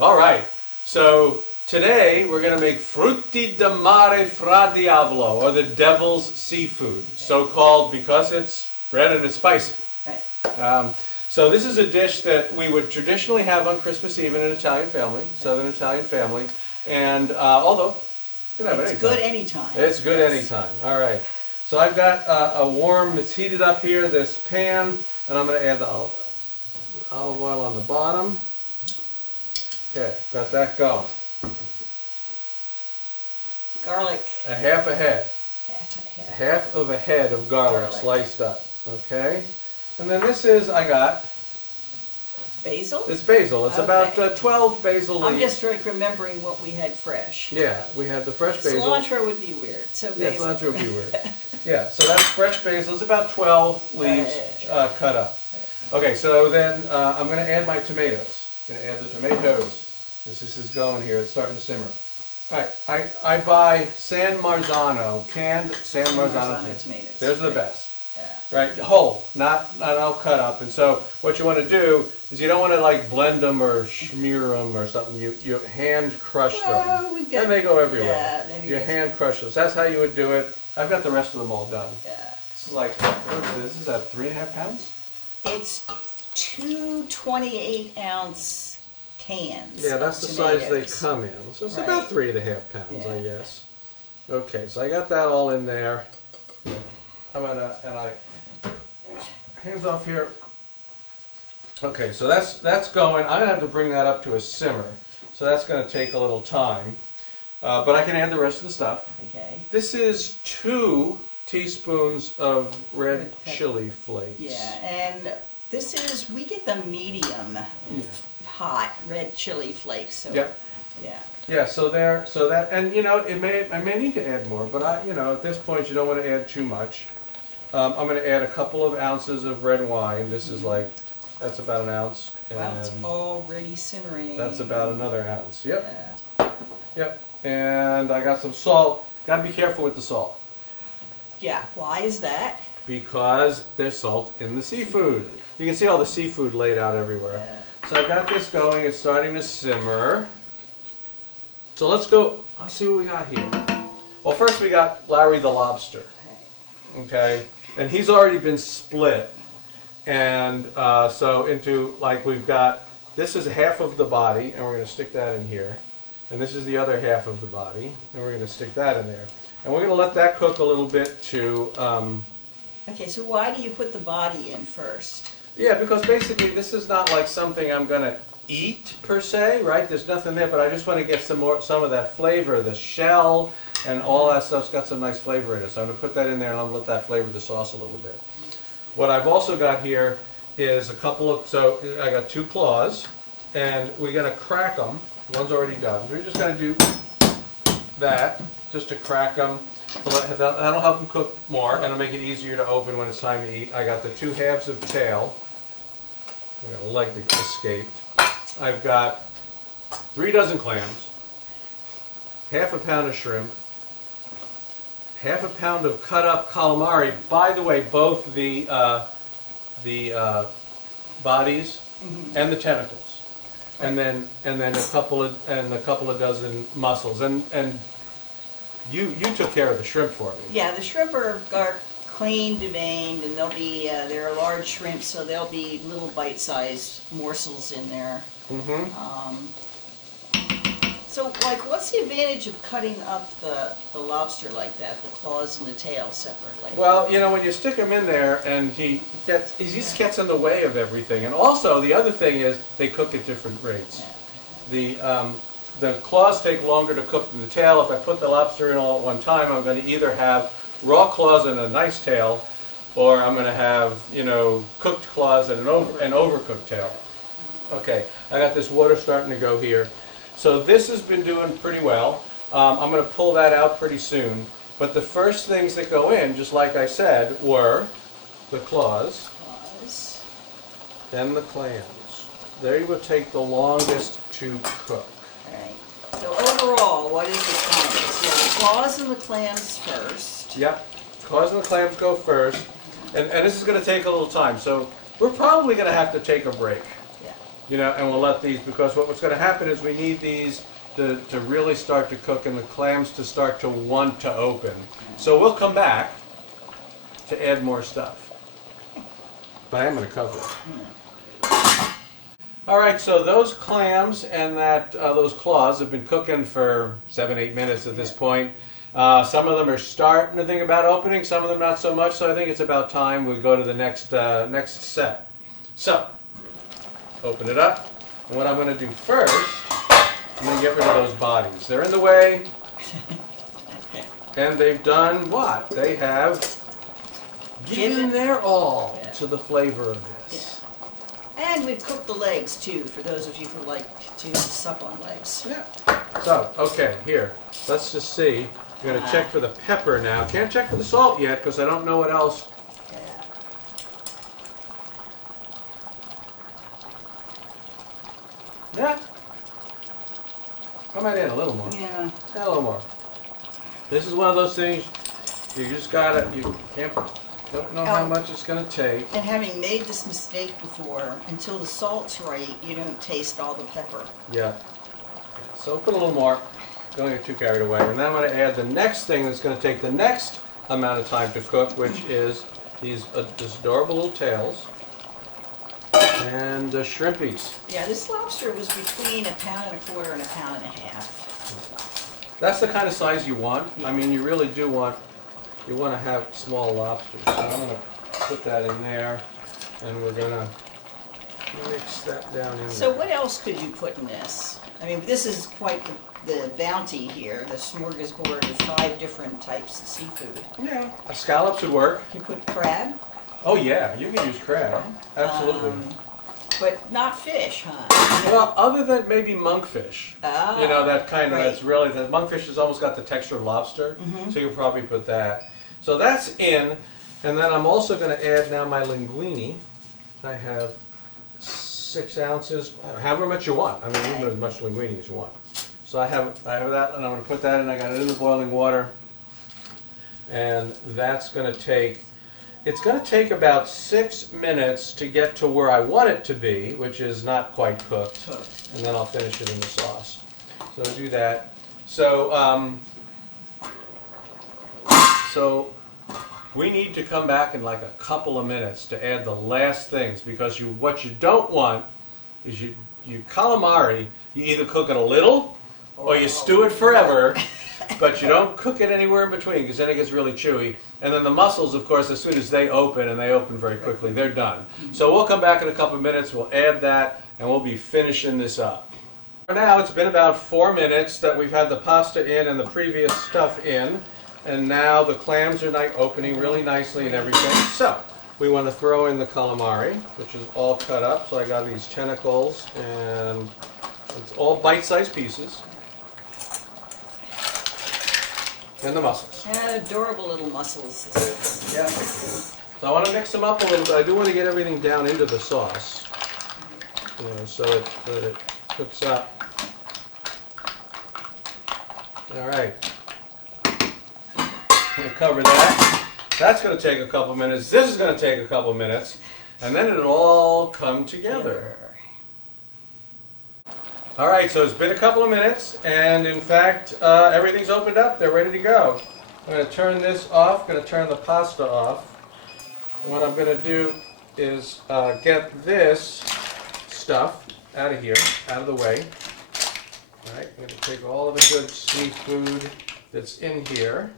All right, so today we're going to make Frutti di Mare Fra Diavolo, or the devil's seafood, so called because it's red and it's spicy. Right. So this is a dish that we would traditionally have on Christmas Eve in an Italian family, Southern Italian family, and although you can have it It's good anytime. It's good anytime. All right. So I've got a warm, it's heated up here, this pan, and I'm going to add the olive oil. Olive oil on the bottom. Okay, got that going. Garlic. A half a head. Half of a head of garlic sliced up. Okay. And then this is, I got, Basil? it's basil. It's about 12 basil leaves. I'm just like remembering what we had fresh. Yeah, we had the fresh basil. Cilantro would be weird. So Yeah, basil. cilantro would be weird. Yeah, so that's fresh basil. It's about 12 leaves cut up. Okay, so then I'm going to add my tomatoes. I'm going to add the tomatoes. This is going here. It's starting to simmer. All right, I buy San Marzano, canned San Marzano tomatoes. There's the best. Yeah. Right, whole, not all cut up. And so what you want to do is you don't want to like blend them or smear them or something. You hand crush them. And they go everywhere. Yeah, you hand crush those. That's how you would do it. I've got the rest of them all done. Yeah. This is like, what is this? This is at 3.5 pounds? It's 2 28-ounce cans. Yeah, that's the size they come in. So it's about 3.5 pounds, I Yeah. guess. Okay, so I got that all in there. Hands off here. Okay, so that's going. I'm gonna have to bring that up to a simmer. So that's gonna take a little time. But I can add the rest of the stuff. Okay. This is 2 teaspoons of red chili flakes. Yeah, and this is, we get the medium hot red chili flakes. So, Yep. yeah. Yeah, so that, and you know, I may need to add more, but at this point you don't want to add too much. I'm going to add a couple of ounces of red wine. This is like, that's about an ounce. And Wow, it's already simmering. that's about another ounce. Yep. Yeah. Yep. And I got some salt. Got to be careful with the salt Yeah, why is that? because there's salt in the seafood. You can see all the seafood laid out everywhere. Yeah. So I've got this going. It's starting to simmer. So let's go. Let's see what we got here. Well, first we got Larry the lobster. Okay, and he's already been split, and so into like we've got, this is half of the body, and we're going to stick that in here, and this is the other half of the body, and we're going to stick that in there, and we're going to let that cook a little bit to. Okay, so why do you put the body in first? Yeah, because basically this is not like something I'm going to eat per se, right? There's nothing there, but I just want to get some of that flavor, the shell. And all that stuff's got some nice flavor in it. So I'm going to put that in there and I'll let that flavor the sauce a little bit. What I've also got here is a couple of, so I got 2 claws, and we're going to crack them. One's already done. We're just going to do that, just to crack them. That'll help them cook more, and it'll make it easier to open when it's time to eat. I got the 2 halves of tail. I got a leg that escaped. I've got 3 dozen clams, half a pound of shrimp, half a pound of cut up calamari. By the way, both the bodies and the tentacles, and then a couple of dozen mussels. And you took care of the shrimp for me. Yeah, the shrimp are cleaned, deveined, and they'll be they're large shrimp, so there'll be little bite-sized morsels in there. So, like, what's the advantage of cutting up the lobster like that, the claws and the tail separately? Well, you know, when you stick him in there, and he just gets in the way of everything. And also, the other thing is they cook at different rates. Yeah. The claws take longer to cook than the tail. If I put the lobster in all at one time, I'm going to either have raw claws and a nice tail, or I'm going to have, cooked claws and an overcooked tail. Okay, I got this water starting to go here. So this has been doing pretty well. I'm going to pull that out pretty soon. But the first things that go in, just like I said, were the claws, then the clams. They will take the longest to cook. Right. So overall, what is the clams? So the claws and the clams first. Yep. Claws and the clams go first. And this is going to take a little time. So we're probably going to have to take a break. Yeah. You know, and we'll let these, because what's going to happen is we need these to really start to cook and the clams to start to want to open. So we'll come back to add more stuff. But I am going to cover it. All right, so those clams and those claws have been cooking for 7-8 minutes at this point. Some of them are starting to think about opening, some of them not so much, so I think it's about time we go to the next set. So, open it up, and what I'm going to do first, I'm going to get rid of those bodies. They're in the way, and they've done what? They have given their all to the flavor of this. Yeah. And we've cooked the legs too, for those of you who like to suck on legs. Yeah. So, okay, here, let's just see. I'm going to check for the pepper now. Can't check for the salt yet because I don't know what else. Yeah. I might add a little more. Yeah. Add a little more. This is one of those things you just gotta, you don't know how much it's gonna take. And having made this mistake before, until the salt's right, you don't taste all the pepper. Yeah. So put a little more. Don't get too carried away. And then I'm gonna add the next thing that's gonna take the next amount of time to cook, which is these adorable little tails. And the shrimpies. Yeah, this lobster was between 1.25 pounds and 1.5 pounds. That's the kind of size you want. I mean, you really do want, you want to have small lobsters. So I'm going to put that in there, and we're going to mix that down in there. So what else could you put in this? I mean, this is quite the bounty here, the smorgasbord of 5 different types of seafood. Yeah. Scallops would work. You put crab? Oh yeah, you can use crab. Absolutely. But not fish, huh? Well, other than maybe monkfish. Ah, You know, that kind of, right. that's really, the monkfish has almost got the texture of lobster, so you'll probably put that. So that's in, and then I'm also going to add now my linguine. I have 6 ounces, however much you want. I mean, you can put as much linguine as you want. So I have that, and I'm going to put that in. I got it in the boiling water, and that's going to take, it's going to take about 6 minutes to get to where I want it to be, which is not quite cooked, and then I'll finish it in the sauce. So I'll do that. So, so we need to come back in like a couple of minutes to add the last things, because what you don't want is you calamari, you either cook it a little or you stew it forever, but you don't cook it anywhere in between because then it gets really chewy. And then the mussels, of course, as soon as they open, and they open very quickly, they're done. So we'll come back in a couple of minutes, we'll add that, and we'll be finishing this up. For now, it's been about 4 minutes that we've had the pasta in and the previous stuff in, and now the clams are opening really nicely and everything. So we want to throw in the calamari, which is all cut up. So I got these tentacles, and it's all bite-sized pieces. And the mussels. Yeah, adorable little mussels. Yeah. So I want to mix them up a little bit. I do want to get everything down into the sauce, you know, so that it cooks up. All right. I'm going to cover that. That's going to take a couple minutes. This is going to take a couple minutes, and then it'll all come together. All right, so it's been a couple of minutes, and in fact, everything's opened up. They're ready to go. I'm going to turn this off, going to turn the pasta off. And what I'm going to do is get this stuff out of here, out of the way. All right, I'm going to take all of the good seafood that's in here.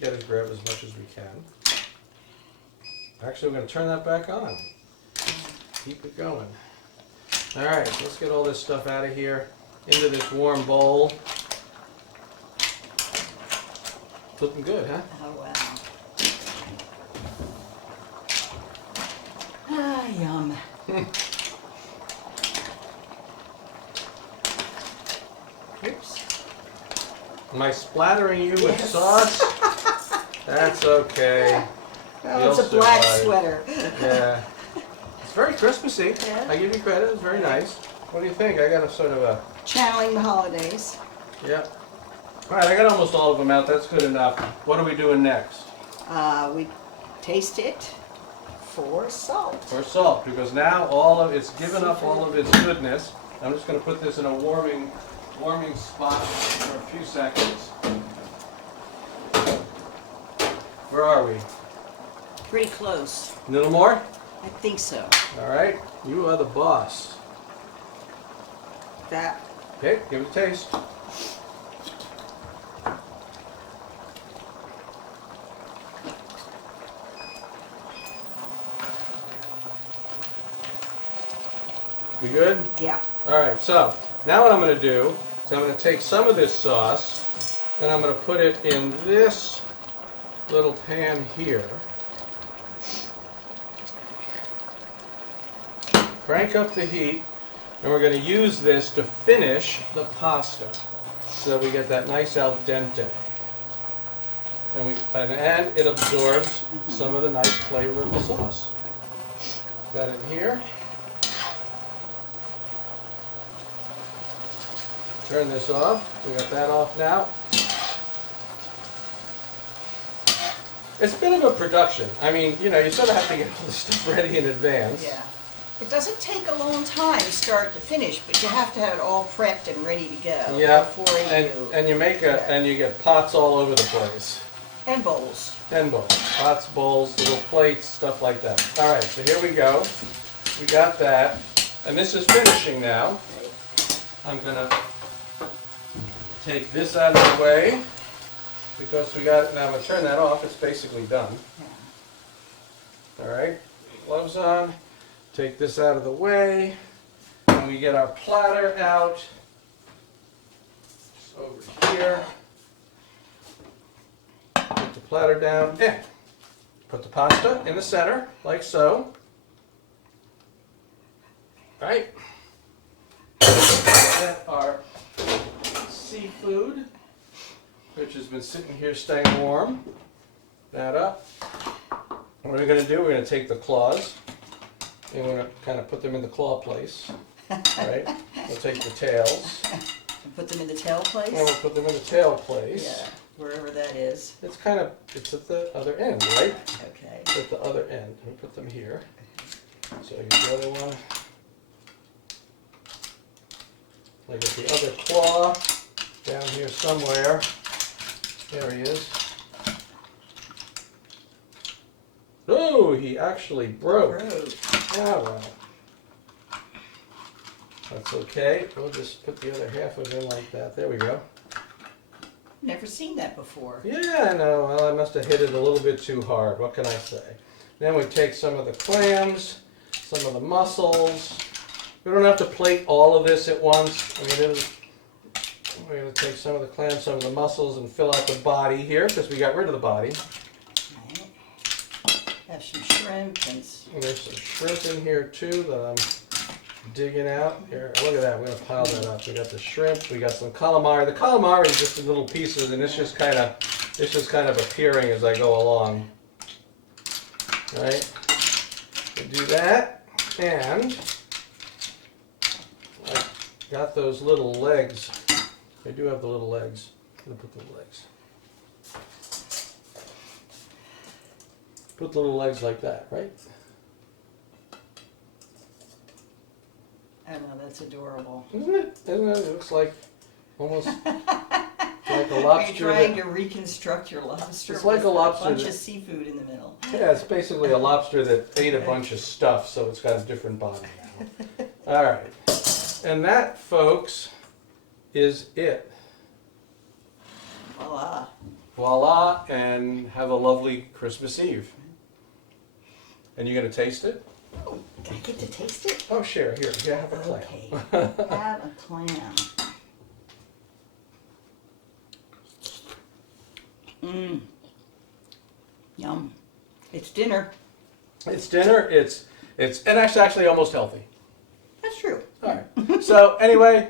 Get as grab as much as we can. Actually, we're going to turn that back on. Keep it going. All right, let's get all this stuff out of here into this warm bowl. Looking good, huh? Oh, wow. Ah, yum. Oops. Am I splattering you with sauce? That's okay. Oh, it's a black survive. sweater. Yeah. It's very Christmassy. Yeah. I give you credit. It's very nice. What do you think? I got a sort of a... Channeling the holidays. Yeah. All right, I got almost all of them out. That's good enough. What are we doing next? We taste it for salt. For salt, because now it's given up all of its goodness. I'm just going to put this in a warming spot for a few seconds. Where are we? Pretty close. A little more? I think so. All right. You are the boss. That. Okay, give it a taste. We good? Yeah. All right, so now what I'm going to do is I'm going to take some of this sauce and I'm going to put it in this little pan here. Crank up the heat, and we're going to use this to finish the pasta so that we get that nice al dente. And it absorbs some of the nice flavor of the sauce. Put that in here. Turn this off. We got that off now. It's a bit of a production. I mean, you sort of have to get all this stuff ready in advance. Yeah. It doesn't take a long time, start to finish, but you have to have it all prepped and ready to go. Yeah, Before you. and you make and you get pots all over the place. And bowls. And bowls. Pots, bowls, little plates, stuff like that. All right, so here we go. We got that. And this is finishing now. I'm going to take this out of the way because we got it. Now I'm going to turn that off. It's basically done. Yeah. All right, gloves on. Take this out of the way. And we get our platter out. Just over here. Put the platter down and put the pasta in the center, like so. All right. Get our seafood, which has been sitting here staying warm. That up. What we're going to do, we're going to take the claws and we're going to kind of put them in the claw place. Right? We'll take the tails And put them in the tail place? and we'll put them in the tail place. Yeah, wherever that is. It's at the other end, right? Okay. It's at the other end. We put them here. So here's the other one. Like at the other claw, down here somewhere. There he is. Oh, he actually broke. Ah, well. That's okay. We'll just put the other half of him like that. There we go. Never seen that before. Yeah, I know. Well, I must have hit it a little bit too hard. What can I say? Then we take some of the clams, some of the mussels. We don't have to plate all of this at once. We're going to take some of the clams, some of the mussels, and fill out the body here because we got rid of the body. Right. Have some shrimp and And there's some shrimp in here too that I'm digging out. Here, look at that. We're going to pile that up. We got the shrimp. We got some calamari. The calamari is just in little pieces, and it's just kind of appearing as I go along. All right. We do that, and I got those little legs. I do have the little legs. I'm going to put the legs. Put the little legs like that, right? I know, that's adorable. Isn't it? Isn't it? It looks like almost like a Are you lobster. trying to reconstruct your lobster? It's like a lobster With a bunch that- of seafood in the middle. Yeah, it's basically a lobster that ate a bunch of stuff, so it's got a different body now. All right. And that, folks, is it. Voila. Voila, and have a lovely Christmas Eve. And you gonna taste it? Oh, did I get to taste it? Oh, sure. Here, have a clam. Okay. Have a clam. Mmm. Yum. It's dinner. It's dinner. It's and actually almost healthy. That's true. All right. So anyway,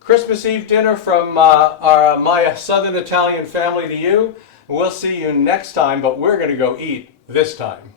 Christmas Eve dinner from my Southern Italian family to you. We'll see you next time, but we're going to go eat this time.